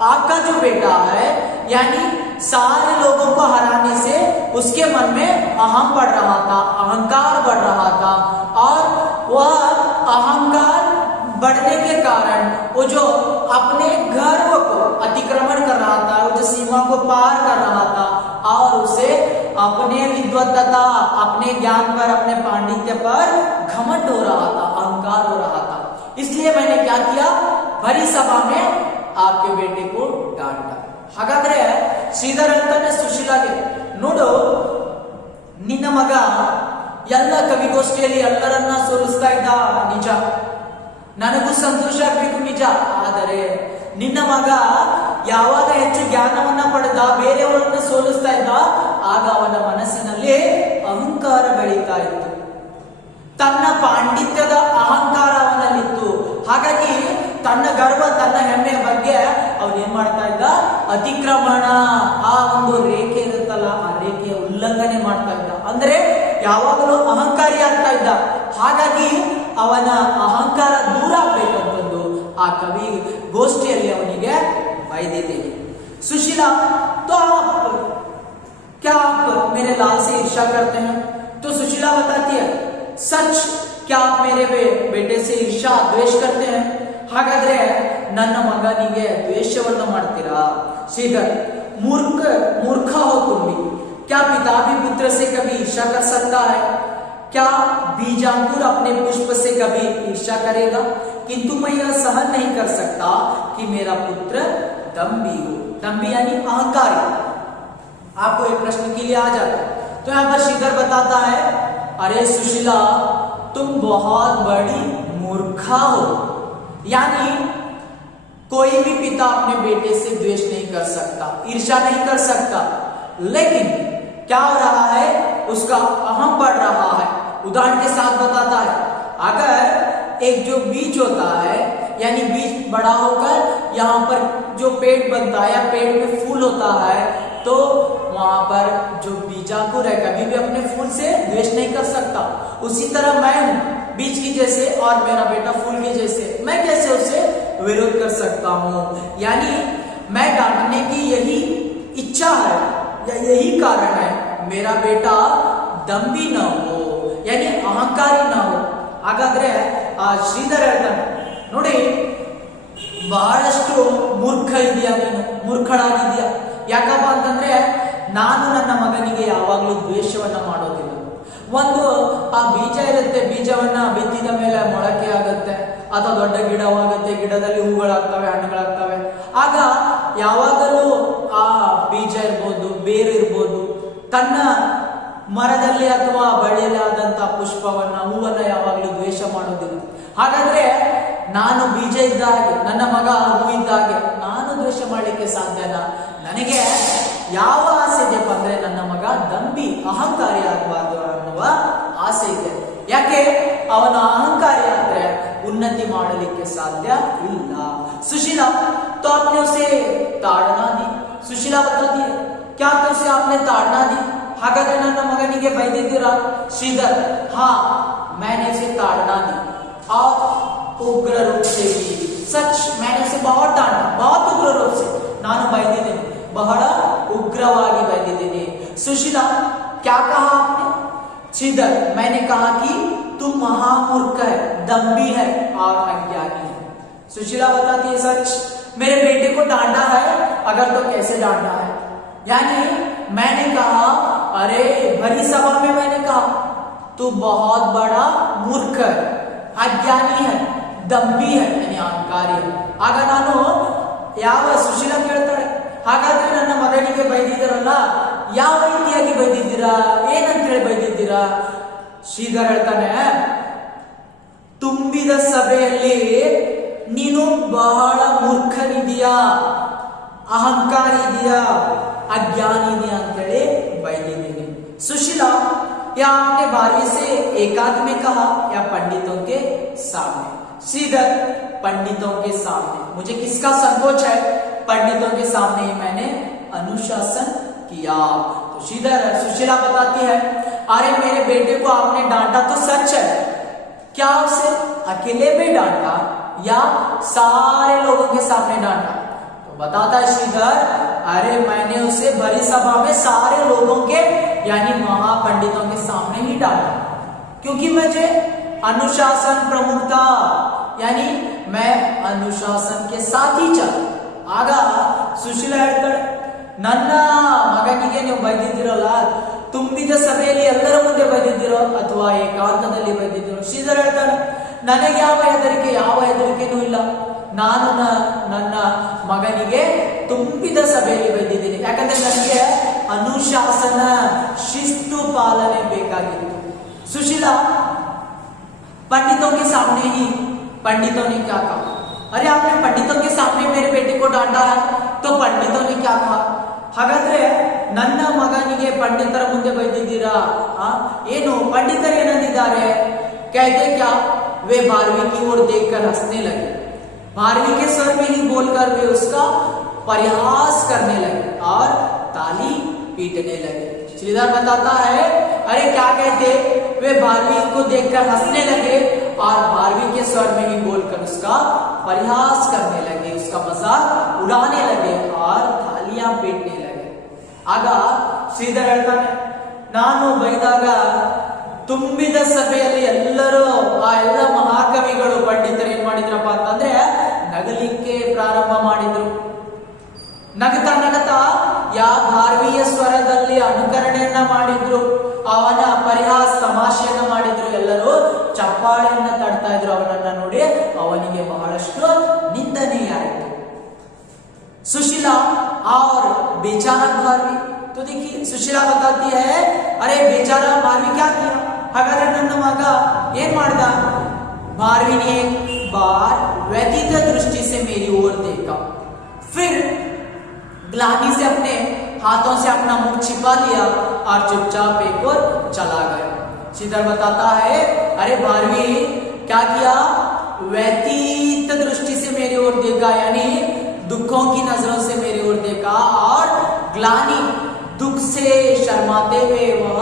आपका जो बेटा है, यानी सारे लोगों को हराने से उसके मन में अहम बढ़ रहा था, अहंकार बढ़ रहा था, और वह अहंकार बढ़ने के कारण वो जो अपने गर्व को अतिक्रमण कर रहा था, वो जो सीमा को पार कर रहा था, और उसे अपने विद्वत्ता, अपने ज्ञान पर, अपने पांडित्य पर घमंड हो रहा था, अहंकार हो रहा था। इसलिए मैंने क्या किया, भरी सभा में आपके बेटे को डांटा। ಹಾಗಾದ್ರೆ ಶ್ರೀಧರ್ ಅಂತಾನೆ ಸುಶೀಲಾಗೆ, ನೋಡು ನಿನ್ನ ಮಗ ಎಲ್ಲ ಕವಿಗೋಷ್ಠಿಯಲ್ಲಿ ಎಲ್ಲರನ್ನ ಸೋಲಿಸ್ತಾ ಇದ್ದ ನಿಜ, ನನಗೂ ಸಂತೋಷ ಆಗ್ಬೇಕು ನಿಜ, ಆದರೆ ನಿನ್ನ ಮಗ ಯಾವಾಗ ಹೆಚ್ಚು ಜ್ಞಾನವನ್ನ ಪಡೆದ, ಬೇರೆಯವರನ್ನ ಸೋಲಿಸ್ತಾ ಇದ್ದ, ಆಗ ಅವನ ಮನಸ್ಸಿನಲ್ಲಿ ಅಹಂಕಾರ ಬೆಳೀತಾ ಇತ್ತು, ತನ್ನ ಪಾಂಡಿತ್ಯದ ಅಹಂಕಾರ ಅವನಲ್ಲಿತ್ತು। ಹಾಗಾಗಿ ತನ್ನ ಗರ್ವ, ತನ್ನ ಹೆಮ್ಮೆಯ ಬಗ್ಗೆ ಅವನು ಏನ್ ಮಾಡ್ತಾ ಇದ್ದ, ಅತಿಕ್ರಮಣ, ಆ ಒಂದು ರೇಖೆ ಇರುತ್ತಲ್ಲ, ಆ ರೇಖೆಯ ಉಲ್ಲಂಘನೆ ಮಾಡ್ತಾ ಇದ್ದ, ಅಂದ್ರೆ ಯಾವಾಗಲೂ ಅಹಂಕಾರಿ ಆಗ್ತಾ ಇದ್ದ। ಹಾಗಾಗಿ ಅವನ ಅಹಂಕಾರ ದೂರ ಆಗ್ಬೇಕಂತಂದು ಆ ಕವಿ ಗೋಷ್ಠಿಯಲ್ಲಿ ಅವನಿಗೆ ಬೈದಿದ್ದೀನಿ. सुशीला, तो आप क्या आप मेरे लाल से ईर्ष्या करते हैं? तो सुशीला बताती है, सच क्या आप मेरे बेटे से ईर्ष्या द्वेष करते हैं? ಹಾಗಾದ್ರೆ ನನ್ನ ಮಗನಿಗೆ ದ್ವೇಷವನ್ನ ಮಾಡ್ತೀರಾ? ಶ್ರೀಧರ್, मूर्ख हो तुम भी. क्या पिता भी पुत्र से कभी ईर्ष्या कर सकता है? क्या बीजांकुर अपने पुष्प से कभी ईर्ष्या करेगा? किंतु मैं यह सहन नहीं कर सकता कि मेरा पुत्र दम्भी हो. दम्भी यानी अहंकारी. आपको एक प्रश्न के लिए आ जाता है. तो यहां पर श्रीधर बताता है, अरे सुशीला, तुम बहुत बड़ी मूर्खा हो. यानी कोई भी पिता अपने बेटे से द्वेष नहीं कर सकता, ईर्ष्या नहीं कर सकता, लेकिन क्या हो रहा है, उसका अहम बढ़ रहा है. उदाहरण के साथ बताता है, अगर एक जो बीज होता है, यानी बीज बड़ा होकर यहाँ पर जो पेड़ बनता है या पेड़ में फूल होता है, तो वहां पर जो बीजांकुर है कभी भी अपने फूल से द्वेष नहीं कर सकता. उसी तरह मैं हूं बीज की जैसे और मेरा बेटा फूल के जैसे, मैं कैसे उसे विरोध कर सकता हूं? यानी मैं डांटने की यही इच्छा है या यही कारण है, मेरा बेटा दम्भी न हो, यानी अहंकारी न हो. ಹಾಗಾದ್ರೆ ಆ ಶ್ರೀಧರ್ ಹೇಳ್ತಾನೆ, ನೋಡಿ, ಬಹಳಷ್ಟು ಮೂರ್ಖ ಇದೆಯಾ ನೀನು, ಮೂರ್ಖಳಾಗಿದ್ಯಾ. ಯಾಕಪ್ಪ ಅಂತಂದ್ರೆ ನಾನು ನನ್ನ ಮಗನಿಗೆ ಯಾವಾಗ್ಲೂ ದ್ವೇಷವನ್ನ ಮಾಡೋದಿಲ್ಲ. ಒಂದು ಆ ಬೀಜ ಇರುತ್ತೆ, ಬೀಜವನ್ನ ಬಿತ್ತಿದ ಮೇಲೆ ಮೊಳಕೆ ಆಗುತ್ತೆ ಅಥವಾ ದೊಡ್ಡ ಗಿಡವಾಗುತ್ತೆ, ಗಿಡದಲ್ಲಿ ಹೂಗಳಾಗ್ತವೆ, ಹಣ್ಣುಗಳಾಗ್ತವೆ. ಆಗ ಯಾವಾಗಲೂ ಆ ಬೀಜ ಇರ್ಬೋದು, ಬೇರು ಇರ್ಬೋದು, ತನ್ನ ಮರದಲ್ಲಿ ಅಥವಾ ಬಳ್ಳಿಯಲ್ಲಿ ಆದಂತಹ ಪುಷ್ಪವನ್ನ, ಹೂವನ್ನ ಯಾವಾಗಲೂ ದ್ವೇಷ ಮಾಡೋದಿಲ್ಲ. ಹಾಗಾದ್ರೆ ನಾನು ಬೀಜ ಇದ್ದ ಹಾಗೆ, ನನ್ನ ಮಗ ಹೂ ಇದ್ದ ಹಾಗೆ ನಾನು ದ್ವೇಷ ಮಾಡ್ಲಿಕ್ಕೆ ಸಾಧ್ಯನಾ? ನನಗೆ ಯಾವ ಆಸೆ ಇದೆಯಪ್ಪ ಅಂದ್ರೆ ನನ್ನ ಮಗ ದಂಬಿ, ಅಹಂಕಾರಿ ಆಗಬಾರ್ದು ಅನ್ನುವ ಆಸೆ ಇದೆ. ಯಾಕೆ? ಅವನ ಅಹಂಕಾರಿ ಆದ್ರೆ ಉನ್ನತಿ ಮಾಡಲಿಕ್ಕೆ ಸಾಧ್ಯ ಇಲ್ಲ. सुशीला, तो आपने उसे ताड़ना दी. सुशीला बताती है, क्या तो उसे आपने ताड़ना दी? ಹಾಗಾದ್ರೆ ನನ್ನ ಮಗನಿಗೆ ಬೈದಿದ್ದೀರಾ? ಶ್ರೀಧರ್, ಹಾ, मैंने उसे ताड़ना दी और उग्र रूप से भी. सच, मैंने उसे बहुत डांटा, बहुत उग्र रूप से ನಾನು ಬೈದಿದ್ದೀನಿ, ಬಹಳ ಉಗ್ರವಾಗಿ ಬೈದಿದ್ದೀನಿ. सुशीला, क्या कहा आपने? श्रीधर, मैंने कहा कि तुम महामूर्ख है, दम्भी है और अज्ञानी है. सुशीला बताती है, सच, मेरे बेटे को डांटा है. अगर तो कैसे डांटा है? यानी मैंने कहा, अरे भरी सभा में मैंने कहा तू बहुत बड़ा मूर्ख है, अज्ञानी है, दम्भी है, यानी अहंकारी है. ಆಗ ನಾನು ಯಾವ ಸುಶೀಲಾ ಕೇಳ್ತಾಳೆ, ಹಾಗಾದ್ರೆ ನನ್ನ ಮಗನಿಗೆ ಬೈದಿದ್ದೀರಲ್ಲ, ಯಾವ ರೀತಿಯಾಗಿ ಬೈದಿದ್ದೀರಾ, ಏನಂತೇಳಿ ಬೈದಿದ್ದೀರಾ? ಶ್ರೀಧರ್ ಹೇಳ್ತಾನೆ, ತುಂಬಿದ ಸಭೆಯಲ್ಲಿ ನೀನು ಬಹಳ ಮೂರ್ಖನಿದೀಯಾ, ಅಹಂಕಾರಿ ಇದೆಯಾ, अज्ञानी दिया अंतरे बೈದಿದ್ದೀನಿ. सुशीला, या आपने 12वीं से एकांत में कहा या पंडितों के सामने? श्रीधर, पंडितों के सामने. मुझे किसका संकोच है? पंडितों के सामने ही मैंने अनुशासन किया. तो श्रीधर, सुशीला बताती है, अरे मेरे बेटे को आपने डांटा तो सच है, क्या उसे अकेले में डांटा या सारे लोगों के सामने डांटा? बताता है श्रीधर, अरे मैंने उसे भरी सभा में सारे लोगों के यानी महापंडितों के सामने ही डाला, क्योंकि मुझे अनुशासन प्रमुख था, यानी मैं अनुशासन के साथ ही चला. ಆಗ ಸುಶೀಲಾ ಹೇಳ್ತಾಳೆ, ನನ್ನ ಮಗನಿಗೆ ನೀವು ಬೈದಿದ್ದೀರಲ್ಲ, ತುಂಬಿದ ಸಭೆಯಲ್ಲಿ ಎಲ್ಲರ ಮುಂದೆ ಬೈದಿದ್ದೀರೋ ಅಥವಾ ಏಕಾಂತದಲ್ಲಿ ಬೈದಿದ್ದೀರೋ? ಶ್ರೀಧರ್ ಹೇಳ್ತಾನೆ, ನನಗೆ ಯಾವ ಹೆದರಿಕೆನೂ ಇಲ್ಲ. ನಾನು ನನ್ನ ಮಗನಿಗೆ ತುಂಬಿದ ಸಭೆಯಲ್ಲಿ ಬೈದಿದ್ದೀನಿ, ಯಾಕಂದ್ರೆ ನನಗೆ अनुशासन शिस्तु पालने ಬೇಕಾಗಿತ್ತು. सुशीला, पंडितों के सामने ही पंडितों ने क्या कहा? अरे आपने पंडितों के सामने मेरे बेटे को डांटा है, तो पंडितों ने क्या कहा? ಹಾಗಾದ್ರೆ ನನ್ನ ಮಗನಿಗೆ ಪಂಡಿತರ ಮುಂದೆ ಬೈದಿದ್ದೀರಾ? ಏನು पंडितर ಏನಂದಿದ್ದಾರೆ? कहते क्या, वे 12वीं की ओर देखकर हंसने लगे, 12वीं के स्वर में ही बोलकर वे उसका परिहास करने लगे और ताली पीटने लगे. श्रीधर बताता है, अरे क्या कहते, वे भारवी को देखकर हंसने लगे और भारवी के स्वर में ही बोलकर उसका परिहास करने लगे, उसका मजाक उड़ाने लगे और तालियां पीटने लगे। ಆಗ ಶ್ರೀಧರ್ ಹೇಳ್ತಾನೆ, ನಾನು ಬೈದಾಗ ತುಂಬಿದ ಸಭೆಯಲ್ಲಿ ಎಲ್ಲರೂ ಆ ಎಲ್ಲ ಮಹಾಕವಿಗಳು ಪಂಡಿತರು ಏನ್ ಮಾಡಿದ್ರಪ್ಪ ಅಂತಂದ್ರೆ ನಗಲಿಕ್ಕೆ ಪ್ರಾರಂಭ ಮಾಡಿದ್ರು. ನಗತಾ ನಗತಾ ಭಾರವೀಯ ಸ್ವರದಲ್ಲಿ ಅನುಕರಣೆಯನ್ನ ಮಾಡಿದ್ರು, ಅವನ ಪರಿಹಾಸ ತಮಾಷೆಯನ್ನ ಮಾಡಿದ್ರು, ಎಲ್ಲರೂ ಚಪ್ಪಾಳೆಯನ್ನ ತಡ್ತಾ ಇದ್ರು. ಅವನನ್ನ ನೋಡಿ ಅವನಿಗೆ ಬಹಳಷ್ಟು ನಿಂದನೆಯಾಯಿತು. सुशीला और बेचारा भारवी, तो देखिए सुशीला बताती है, अरे बेचारा भारवी क्या किया, हागाದ್ರೆ ನನ್ನ ಮಗ ಏನ್ ಮಾಡ್ದ, भारवी ने एक बार व्यतीत दृष्टि से मेरी ओर देखा, फिर ग्लानि से अपने हाथों से अपना मुंह छिपा लिया और चुपचाप एक और चला गया। श्रीधर बताता है, अरे भारवी क्या किया, व्यतीत दृष्टि से मेरी ओर देखा, यानी दुखों की नजरों से मेरी ओर देखा और ग्लानि दुख से शर्माते हुए वह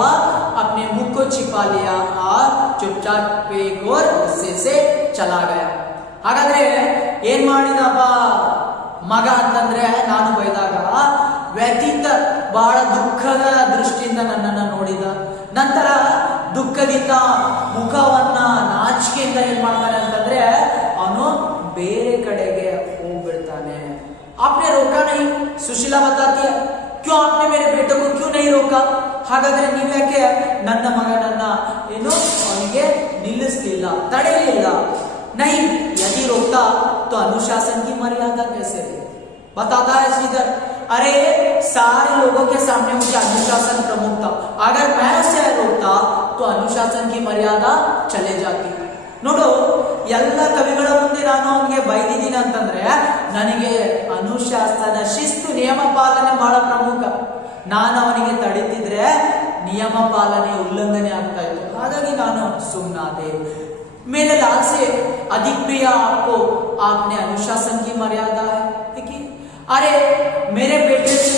अपने मुख को छिपा लिया और चुपचाप एक और गुस्से से चला गया। ಹಾಗಾದ್ರೆ ಏನ್ ಮಾಡಿದಪ್ಪ ಮಗ ಅಂತಂದ್ರೆ, ನಾನು ಬೈದಾಗ ವ್ಯತೀತ ಬಹಳ ದುಃಖದ ದೃಷ್ಟಿಯಿಂದ ನನ್ನನ್ನ ನೋಡಿದ, ನಂತರ ದುಃಖದಿಂದ ಮುಖವನ್ನ ನಾಚಿಕೆಯಿಂದ ಏನ್ ಮಾಡ್ತಾನೆ ಅಂತಂದ್ರೆ ಅವನು ಬೇರೆ ಕಡೆಗೆ ಹೋಗ್ಬಿಡ್ತಾನೆ. आपने रोका नहीं, सुशीला बताती है, क्यों आपने मेरे बेटे को क्यों नहीं रोका, ಹಾಗಾದ್ರೆ ನೀವ್ಯಾಕೆ ನನ್ನ ಮಗನನ್ನ ಏನು ಅವನಿಗೆ ನಿಲ್ಲಿಸಲಿಲ್ಲ, ತಡೆಯಲಿಲ್ಲ. नहीं, यदि रोकता तो अनुशासन की मर्यादा कैसे थी, बताता है श्रीधर, अरे सारे लोगों के सामने मुझे अनुशासन प्रमुख था, अगर मैं उसे रोकता तो अनुशासन की मर्यादा चले जाती. ನೋಡು, ಎಲ್ಲ ಕವಿಗಳ ಮುಂದೆ ನಾನು ಅವನಿಗೆ ಬೈದಿದ್ದೀನಿ ಅಂತಂದ್ರೆ ನನಗೆ ಅನುಶಾಸನ, ಶಿಸ್ತು, ನಿಯಮ ಪಾಲನೆ ಬಹಳ ಪ್ರಮುಖ. ನಾನು ಅವನಿಗೆ ತಡೀತಿದ್ರೆ ನಿಯಮ ಪಾಲನೆ ಉಲ್ಲಂಘನೆ ಆಗ್ತಾ ಇತ್ತು, ಹಾಗಾಗಿ ನಾನು ಸುಮ್ಮನಾದೆ. मेरे लाल से अधिक प्रिय आपको आपने अनुशासन की मर्यादा है, देखिए, अरे मेरे बेटे से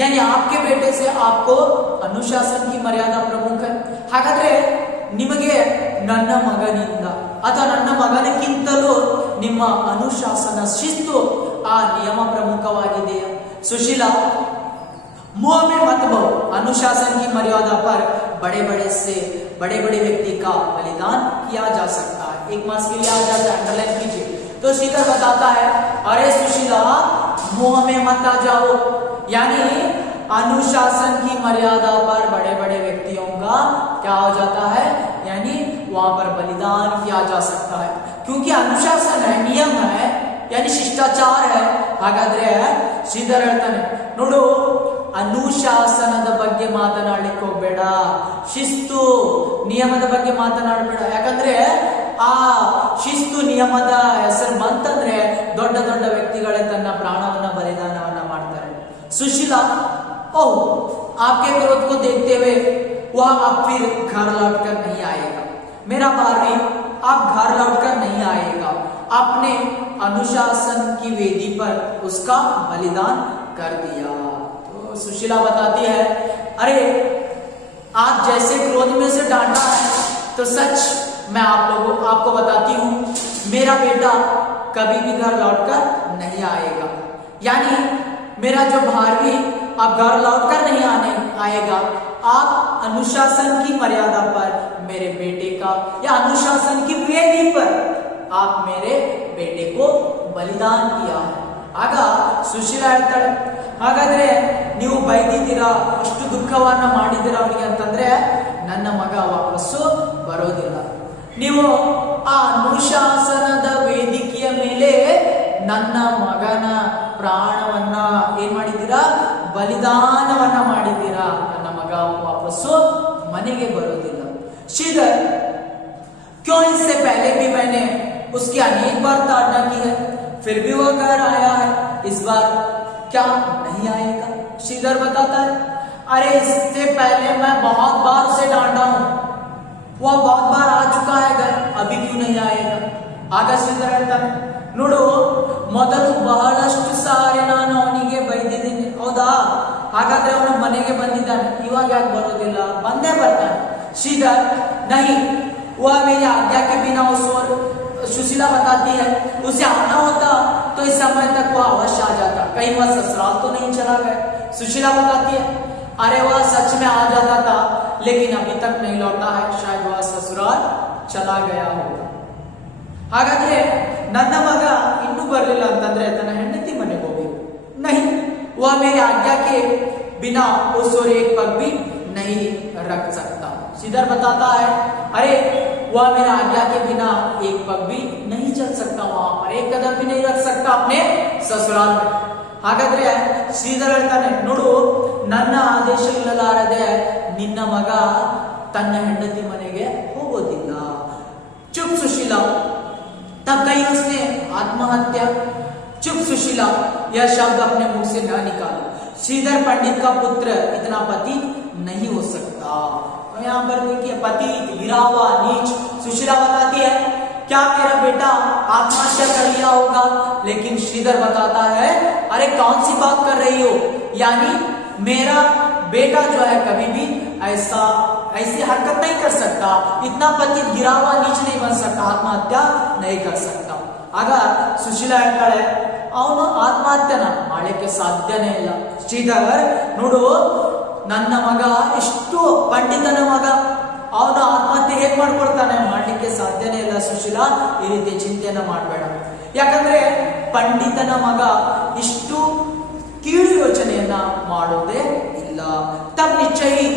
यानी आपके बेटे से आपको अनुशासन की मर्यादा प्रमुख है. ಹಾಗಾದ್ರೆ ನಿಮಗೆ ನನ್ನ ಮಗನಿಂದ ಅಥವಾ ನನ್ನ ಮಗನಕ್ಕಿಂತಲೂ ನಿಮ್ಮ ಅನುಶಾಸನ, ಶಿಸ್ತು, ಆ ನಿಯಮ ಪ್ರಮುಖವಾಗಿದೆಯಾ? सुशीला, मुंह में मत बो, अनुशासन की मर्यादा पर बड़े बड़े व्यक्ति का बलिदान किया जा सकता है. एक मास के लिए आ जाता है, अंडरलाइन कीजिए. तो श्रीधर बताता है, अरे सुशीला मुंह में मत आ जाओ, यानी अनुशासन की मर्यादा पर बड़े बड़े व्यक्तियों का क्या हो जाता है, यानी वहां पर बलिदान किया जा सकता है, क्योंकि अनुशासन है, नियम है, यानी शिष्टाचार है. ಹಾಗಾದ್ರೆ ಶ್ರೀಧರ್ ಹೇಳ್ತಾನೆ, ನೋಡು, ಅನುಶಾಸನದ ಬಗ್ಗೆ ಮಾತನಾಡಲಿಕ್ಕೆ ಹೋಗ್ಬೇಡ, ಶಿಸ್ತು ನಿಯಮದ ಬಗ್ಗೆ ಮಾತನಾಡಬೇಡ. ಯಾಕಂದ್ರೆ ಆ ಶಿಸ್ತು ನಿಯಮದ ಹೆಸರು ಬಂತಂದ್ರೆ ದೊಡ್ಡ ದೊಡ್ಡ ವ್ಯಕ್ತಿಗಳೇ ತನ್ನ ಪ್ರಾಣವನ್ನ ಬಲಿದಾನವನ್ನ ಮಾಡ್ತಾರೆ. सुशीला, ओह, आपके क्रोध को देखते हुए वह अब फिर घर लौटकर नहीं आएगा. मेरा भारवी आप घर लौटकर नहीं आएगा, आपने अनुशासन की वेदी पर उसका बलिदान कर दिया. तो सुशीला बताती है, अरे आप जैसे क्रोध में से डांटा है, तो सच मैं आपको बताती हूं, मेरा बेटा कभी भी घर लौटकर नहीं आएगा. यानी मेरा जो भारवी अब घर लौटकर नहीं आएगा, आप अनुशासन की मर्यादा पर मेरे बेटे का या अनुशासन की वेदी पर आप मेरे बेटे को बलिदान किया है. ಆಗ ಸುಶೀಲಾ ಹೇಳ್ತಾಳೆ, ಹಾಗಾದ್ರೆ ನೀವು ಬೈದಿದ್ದೀರಾ, ಅಷ್ಟು ದುಃಖವನ್ನ ಮಾಡಿದ್ದೀರಾ ಅವನಿಗೆ ಅಂತಂದ್ರೆ ನನ್ನ ಮಗ ವಾಪಸ್ಸು ಬರೋದಿಲ್ಲ. ನೀವು ಆ ಅನುಶಾಸನದ ವೇದಿಕೆಯ ಮೇಲೆ ನನ್ನ ಮಗನ ಪ್ರಾಣವನ್ನ ಏನ್ ಮಾಡಿದ್ದೀರಾ, ಬಲಿದಾನವನ್ನ ಮಾಡಿದ್ದೀರಾ, ನನ್ನ ಮಗ ವಾಪಸ್ಸು ಮನೆಗೆ ಬರೋದಿಲ್ಲ. श्रीधर, क्यों इससे पहले भी मैंने उसकी अनेक बार ताड़ना की है, फिर भी वह घर आया है, इस बार क्या नहीं आएगा? श्रीधर बताता है, अरे इससे पहले मैं बहुत बार उसे डांटा हूं, वह बहुत बार आ चुका है घर, अभी क्यों नहीं आएगा? ಆಗ ಶ್ರೀಧರ್ ಹೇಳ್ತಾನೆ, ನೋಡು, ಮೊದಲು ಬಹಳಷ್ಟು ಸಾರಿ ನಾನು ಅವನಿಗೆ ಬೈದಿದ್ದೀನಿ, ಹೌದಾ, ಹಾಗಾದ್ರೆ ಅವನು ಮನೆಗೆ ಬಂದಿದ್ದಾನೆ, ಇವಾಗ ಯಾಕೆ ಬರೋದಿಲ್ಲ, ಬಂದೇ ಬರ್ತಾನೆ. ಶ್ರೀಧರ್, नहीं, वह मेरी आज्ञा के बिना उस ओर, सुशीला बताती है, उसे आना होता तो इस समय तक वह अवश्य आ जाता, कहीं वह ससुराल तो नहीं चला गया। सुशीला बताती है, अरे वह सच में आ जाता था लेकिन अभी तक नहीं लौटा है, शायद वह ससुराल चला गया होगा। ಹಾಗಾದ್ರೆ ನನ್ನ ಮಗ ಇನ್ನೂ ಬರಲಿಲ್ಲ ಅಂತಂದ್ರೆ ತನ್ನ ಹೆಂಡತಿ ಮನೆಗೆ ಹೋಗಿ नहीं, वह मेरे आज्ञा के बिना उस ओर एक पग भी नहीं रख सकता। श्रीधर बताता है, अरे वह मेरे आज्ञा के बिना एक पग भी नहीं चल सकता, वहां पर एक कदम भी नहीं रख सकता अपने ससुराल में। ಹಾಗಾದ್ರೆ ಶ್ರೀಧರ್ ಹೇಳ್ತಾನೆ, ನೋಡು ನನ್ನ ಆದೇಶ ಇಲ್ಲಲಾರದೆ ನಿನ್ನ ಮಗ ತನ್ನ ಹೆಂಡತಿ ಮನೆಗೆ ಹೋಗೋದಿಲ್ಲ। चुप सुशीला, तब कहीं उसने आत्महत्या, चुप सुशीला यह शब्द अपने मुख से न निकाला। श्रीधर पंडित का पुत्र इतना पति नहीं हो सकता। तो यहाँ पर देखिए, पति गिरा हुआ नीच। सुशीला बताती है, क्या मेरा बेटा आत्महत्या कर लिया होगा? लेकिन श्रीधर बताता है, अरे कौन सी बात कर रही हो, यानी मेरा बेटा जो है कभी भी ऐसी हरकत नहीं कर सकता, इतना पति गिरा हुआ नीच नहीं बन सकता, आत्महत्या नहीं कर सकता। ಆಗ ಸುಶೀಲಾ ಹೇಳ್ತಾಳೆ, ಅವನು ಆತ್ಮಹತ್ಯೆನ ಮಾಡಲಿಕ್ಕೆ ಸಾಧ್ಯನೇ ಇಲ್ಲ। ಶ್ರೀಧರ್, ನೋಡು ನನ್ನ ಮಗ ಇಷ್ಟು ಪಂಡಿತನ ಮಗ, ಅವನು ಆತ್ಮಹತ್ಯೆ ಹೇಗ್ ಮಾಡ್ಕೊಳ್ತಾನೆ, ಮಾಡ್ಲಿಕ್ಕೆ ಸಾಧ್ಯನೇ ಇಲ್ಲ। ಸುಶೀಲಾ, ಈ ರೀತಿ ಚಿಂತೆಯನ್ನ ಮಾಡಬೇಡ, ಯಾಕಂದ್ರೆ ಪಂಡಿತನ ಮಗ ಇಷ್ಟು ಕೀಳು ಯೋಚನೆಯನ್ನ ಮಾಡೋದೇ ಇಲ್ಲ। तब निश्चय ही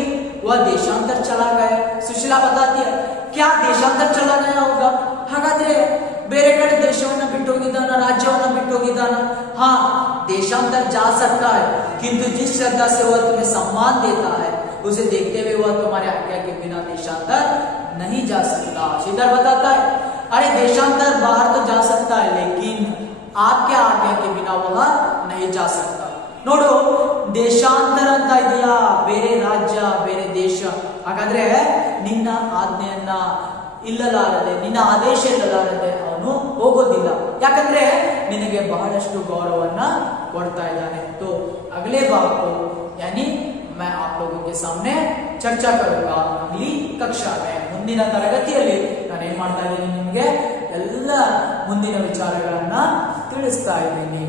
वह देशांतर चला गया। सुशीला बताती है, क्या देशांतर चला गया होगा? ಹಾಗಾದ್ರೆ ಬೇರೆ ಕಡೆ ದೇಶವನ್ನ ಬಿಟ್ಟು ಹೋಗಿದ್ದಾನ, ರಾಜ್ಯವನ್ನ ಬಿಟ್ಟು ಹೋಗಿದ್ದಾನ? हाँ, देशांतर जा सकता है, किंतु जिस श्रद्धा से वह तुम्हें सम्मान देता है उसे देखते हुए वह तुम्हारे आज्ञा के बिना देशांतर नहीं जा सकता। श्रीधर बताता है, अरे देशांतर बाहर तो जा सकता है लेकिन आपके आज्ञा के बिना वह नहीं जा सकता। ನೋಡು, ದೇಶಾಂತರ ಅಂತ ಇದೆಯಾ, ಬೇರೆ ರಾಜ್ಯ ಬೇರೆ ದೇಶ, ಹಾಗಾದ್ರೆ ನಿನ್ನ ಆಜ್ಞೆಯನ್ನ ಇಲ್ಲಲಾರದೆ, ನಿನ್ನ ಆದೇಶ ಇಲ್ಲಲಾರದೆ ಅವನು ಹೋಗೋದಿಲ್ಲ, ಯಾಕಂದ್ರೆ ನಿನಗೆ ಬಹಳಷ್ಟು ಗೌರವನ್ನ ಕೊಡ್ತಾ ಇದ್ದಾನೆ। तो अगले बात को यानी मैं आप लोगों के सामने चर्चा करूंगा अगली कक्षा में। ಮುಂದಿನ ತರಗತಿಯಲ್ಲಿ ನಾನು ಏನ್ ಮಾಡ್ತಾ ಇದ್ದೀನಿ, ನಿಮಗೆ ಎಲ್ಲ ಮುಂದಿನ ವಿಚಾರಗಳನ್ನ ತಿಳಿಸ್ತಾ ಇದ್ದೀನಿ।